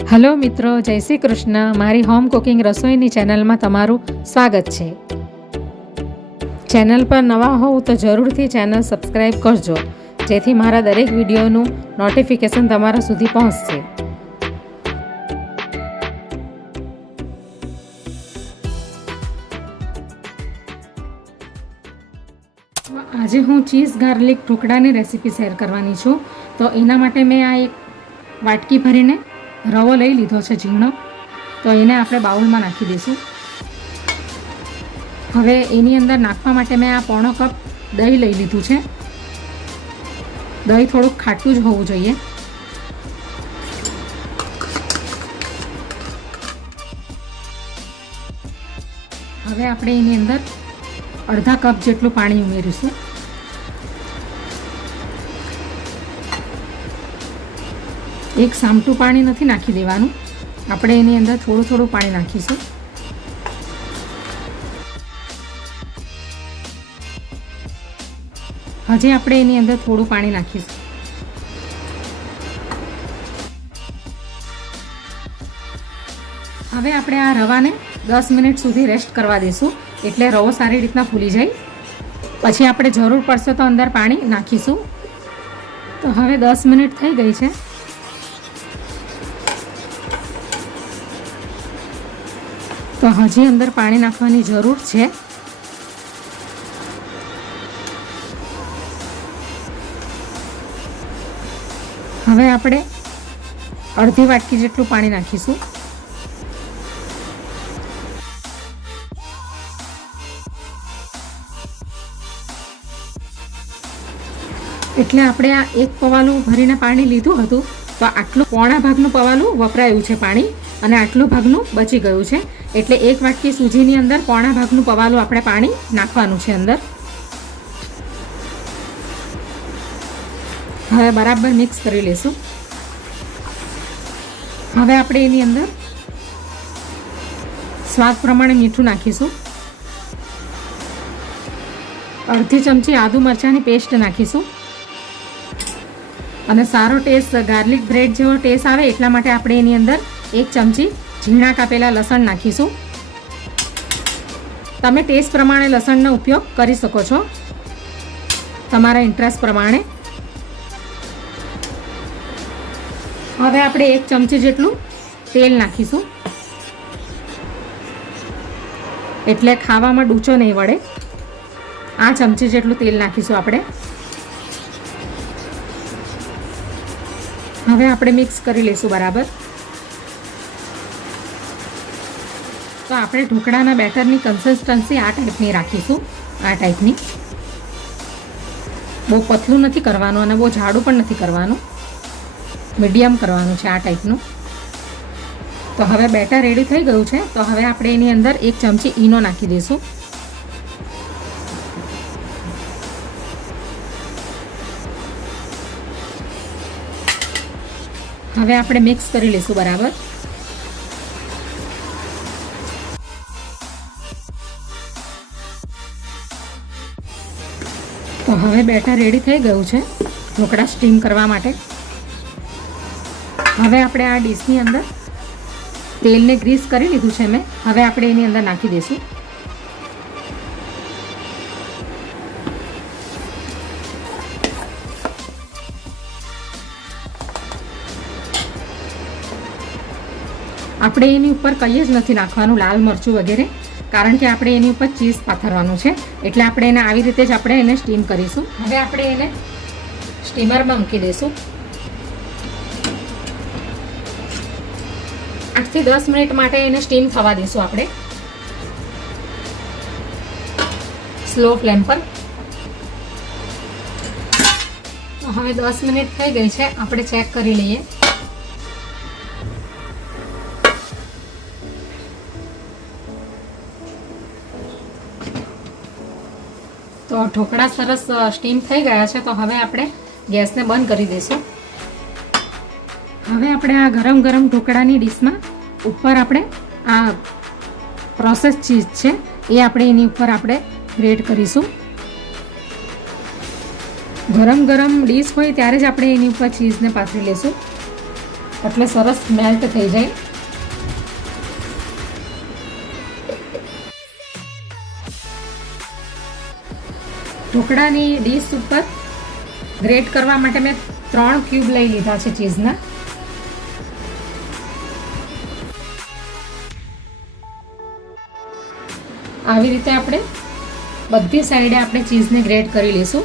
Hello મિત્રો, જય શ્રી કૃષ્ણ. મારી હોમ કુકિંગ રસોઈની ચેનલમાં તમારું સ્વાગત છે. ચેનલ પર નવા હોવ તો જરૂરથી ચેનલ સબસ્ક્રાઈબ કરજો, જેથી મારા દરેક વિડીયોનું નોટિફિકેશન તમારા સુધી પહોંચશે. આજે હું ચીઝ ગાર્લિક ઢોકળાની રેસીપી શેર કરવાની છું. તો એના માટે મેં આ એક વાટકી ભરીને રવો લઈ લીધો છે ઝીણો. તો એને આપણે બાઉલમાં નાખી દઈશું. હવે એની અંદર નાખવા માટે મેં આ પોણો કપ દહીં લઈ લીધું છે. દહીં થોડુંક ખાટું જ હોવું જોઈએ. હવે આપણે એની અંદર અડધા કપ જેટલું પાણી ઉમેરીશું. એક સામટું પાણી નથી નાખી દેવાનું, આપણે એની અંદર થોડું થોડું પાણી નાખીશું. હજી આપણે એની અંદર થોડું પાણી નાખીશું. હવે આપણે આ રવાને 10 મિનિટ સુધી રેસ્ટ કરવા દઈશું, એટલે રવો સારી રીતના ફૂલી જાય. પછી આપણે જરૂર પડશે તો અંદર પાણી નાખીશું. તો હવે 10 મિનિટ થઈ ગઈ છે. તો હજી અંદર પાણી નાખવાની જરૂર છે. હવે આપણે અડધી વાટકી જેટલું પાણી નાખીશું. એટલે આપણે આ એક પવાલું ભરીને પાણી લીધું હતું, તો આટલું પોણા ભાગનું પવાલું વપરાયું છે પાણી, અને આટલું ભાગનું બચી ગયું છે. એટલે એક વાટકી સૂજીની અંદર પોણા ભાગનું પવાલું આપણે પાણી નાખવાનું છે અંદર. હવે બરાબર મિક્સ કરી લઈશું. હવે આપણે એની અંદર સ્વાદ પ્રમાણે મીઠું નાખીશું. અડધી ચમચી આદુ મરચાંની પેસ્ટ નાખીશું. અને સારો ટેસ્ટ, ગાર્લિક બ્રેડ જેવો ટેસ્ટ આવે એટલા માટે આપણે એની અંદર એક ચમચી ઝીણા કાપેલા લસણ નાખીશું. તમે ટેસ્ટ પ્રમાણે લસણનો ઉપયોગ કરી શકો છો, તમારા ઇન્ટરેસ્ટ પ્રમાણે. હવે આપણે એક ચમચી જેટલું તેલ નાખીશું, એટલે ખાવામાં ડૂચો નહીં વળે. આ ચમચી જેટલું તેલ નાખીશું આપણે. હવે આપણે મિક્સ કરી લઈશું બરાબર. તો આપણે ઢોકળાના બેટરની કન્સિસ્ટન્સી આ ટાઈપની રાખીશું. આ ટાઈપની, બહુ પતલું નથી કરવાનું અને બહુ જાડું પણ નથી કરવાનું, મીડિયમ કરવાનું છે આ ટાઈપનું. તો હવે બેટર રેડી થઈ ગયું છે. તો હવે આપણે એની અંદર એક ચમચી ઈનો નાખી દઈશું. હવે આપણે મિક્સ કરી લઈશું બરાબર. તો હવે બેટર રેડી થઈ ગયું છે ઢોકળા સ્ટીમ કરવા માટે. હવે આપણે આ ડીશની અંદર તેલને ગ્રીસ કરી લીધું છે મેં. હવે આપણે એની અંદર નાખી દઈશું. આપણે એની ઉપર કંઈ જ નથી નાખવાનું, લાલ મરચું વગેરે, કારણ કે આપણે એની ઉપર ચીઝ પાથરવાનું છે. એટલે આપણે એને આવી રીતે જ આપણે એને સ્ટીમ કરીશું. હવે આપણે એને સ્ટીમરમાં મૂકી દઈશું. 8 થી 10 મિનિટ માટે એને સ્ટીમ થવા દઈશું આપણે, સ્લો ફ્લેમ પર. તો હવે 10 મિનિટ થઈ ગઈ છે, આપણે ચેક કરી લઈએ. તો ઢોકળા સરસ સ્ટીમ થઈ ગયા છે. તો હવે આપણે ગેસને બંધ કરી દઈશું. હવે આપણે આ ગરમ ગરમ ઢોકળાની ડીશમાં ઉપર આપણે આ પ્રોસેસ ચીઝ છે એ આપણે એની ઉપર આપણે ગ્રેટ કરીશું. ગરમ ગરમ ડીશ હોય ત્યારે જ આપણે એની ઉપર ચીઝને પાથરી લઈશું. એટલે સરસ મેલ્ટ થઈ જાય. ઢોકળાની ડીશ ઉપર ગ્રેટ કરવા માટે મેં 3 ક્યુબ લઈ લીધા છે ચીઝના. આવી રીતે આપણે બધી સાઈડે આપણે ચીઝને ગ્રેટ કરી લઈશું.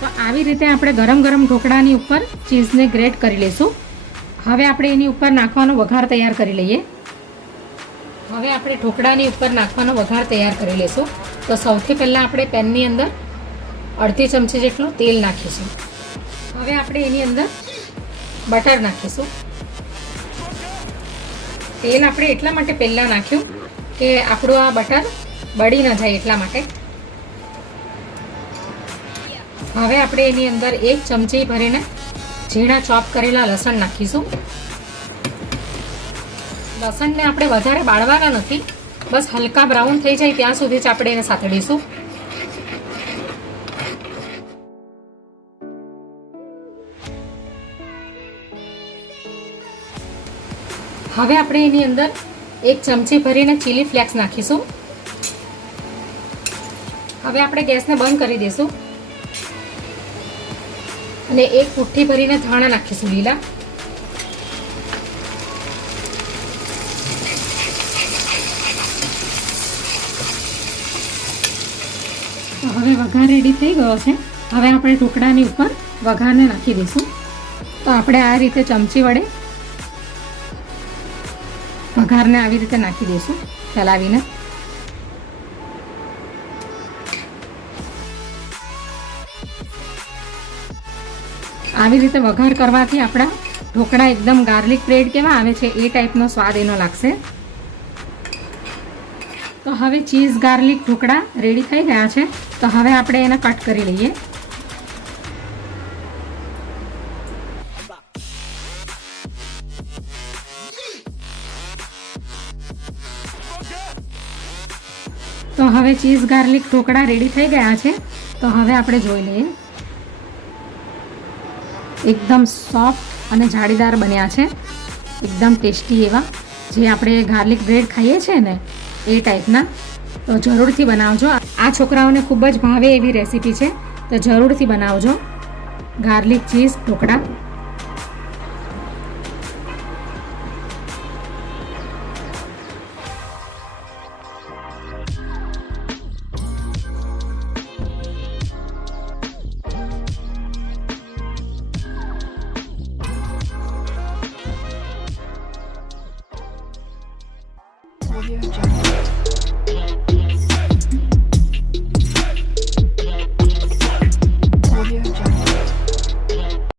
તો આવી રીતે આપણે ગરમ ગરમ ઢોકળાની ઉપર ચીઝને ગ્રેટ કરી લઈશું. હવે આપણે એની ઉપર નાખવાનો વઘાર તૈયાર કરી લઈએ. હવે આપણે ઢોકળાની ઉપર નાખવાનો વઘાર તૈયાર કરી લઈશું. તો સૌથી પહેલાં આપણે પેનની અંદર અડધી ચમચી જેટલું તેલ નાખીશું. હવે આપણે એની અંદર બટર નાખીશું. તેલ આપણે એટલા માટે પહેલાં નાખ્યું કે આપણું આ બટર બળી ન જાય એટલા માટે. હવે આપણે એની અંદર 1 ચમચી ભરીને ઝીણા ચોપ કરેલા લસણ નાખીશું. લસણને આપણે વધારે બાળવાના નથી, બસ હલકા બ્રાઉન થઈ જાય ત્યાં સુધી જ આપણે એને સાતડીશું. હવે આપણે એની અંદર 1 ચમચી ભરીને ચીલી ફ્લેક્સ નાખીશું. હવે આપણે ગેસને બંધ કરી દઈશું અને 1 મુઠ્ઠી ભરીને ધાણા નાખીશું લીલા. તો હવે વઘાર રેડી થઈ ગયો છે. હવે આપણે ઢોકળાની ઉપર વઘારને નાખી દઈશું. તો આપણે આ રીતે ચમચી વડે વઘારને આવી રીતે નાખી દઈશું ફેલાવીને. આવી રીતે વઘાર કરવાથી આપણા ઢોકળા એકદમ ગાર્લિક બ્રેડ કેવા આવે છે એ ટાઈપનો સ્વાદ એનો લાગશે. તો હવે ચીઝ ગાર્લિક ઢોકળા રેડી થઈ ગયા છે. તો હવે આપણે એને કટ કરી લઈએ. તો હવે ચીઝ ગાર્લિક ઢોકળા રેડી થઈ ગયા છે. તો હવે આપણે જોઈ લઈએ. એકદમ સોફ્ટ અને જાળીદાર બન્યા છે, એકદમ ટેસ્ટી એવા, જે આપણે ગાર્લિક બ્રેડ ખાઈએ છીએ ને એ ટાઈપના. તો જરૂરથી બનાવજો. આ છોકરાઓને ખૂબ જ ભાવે એવી રેસીપી છે, તો જરૂરથી બનાવજો garlic cheese dhokla. Audio Jungle.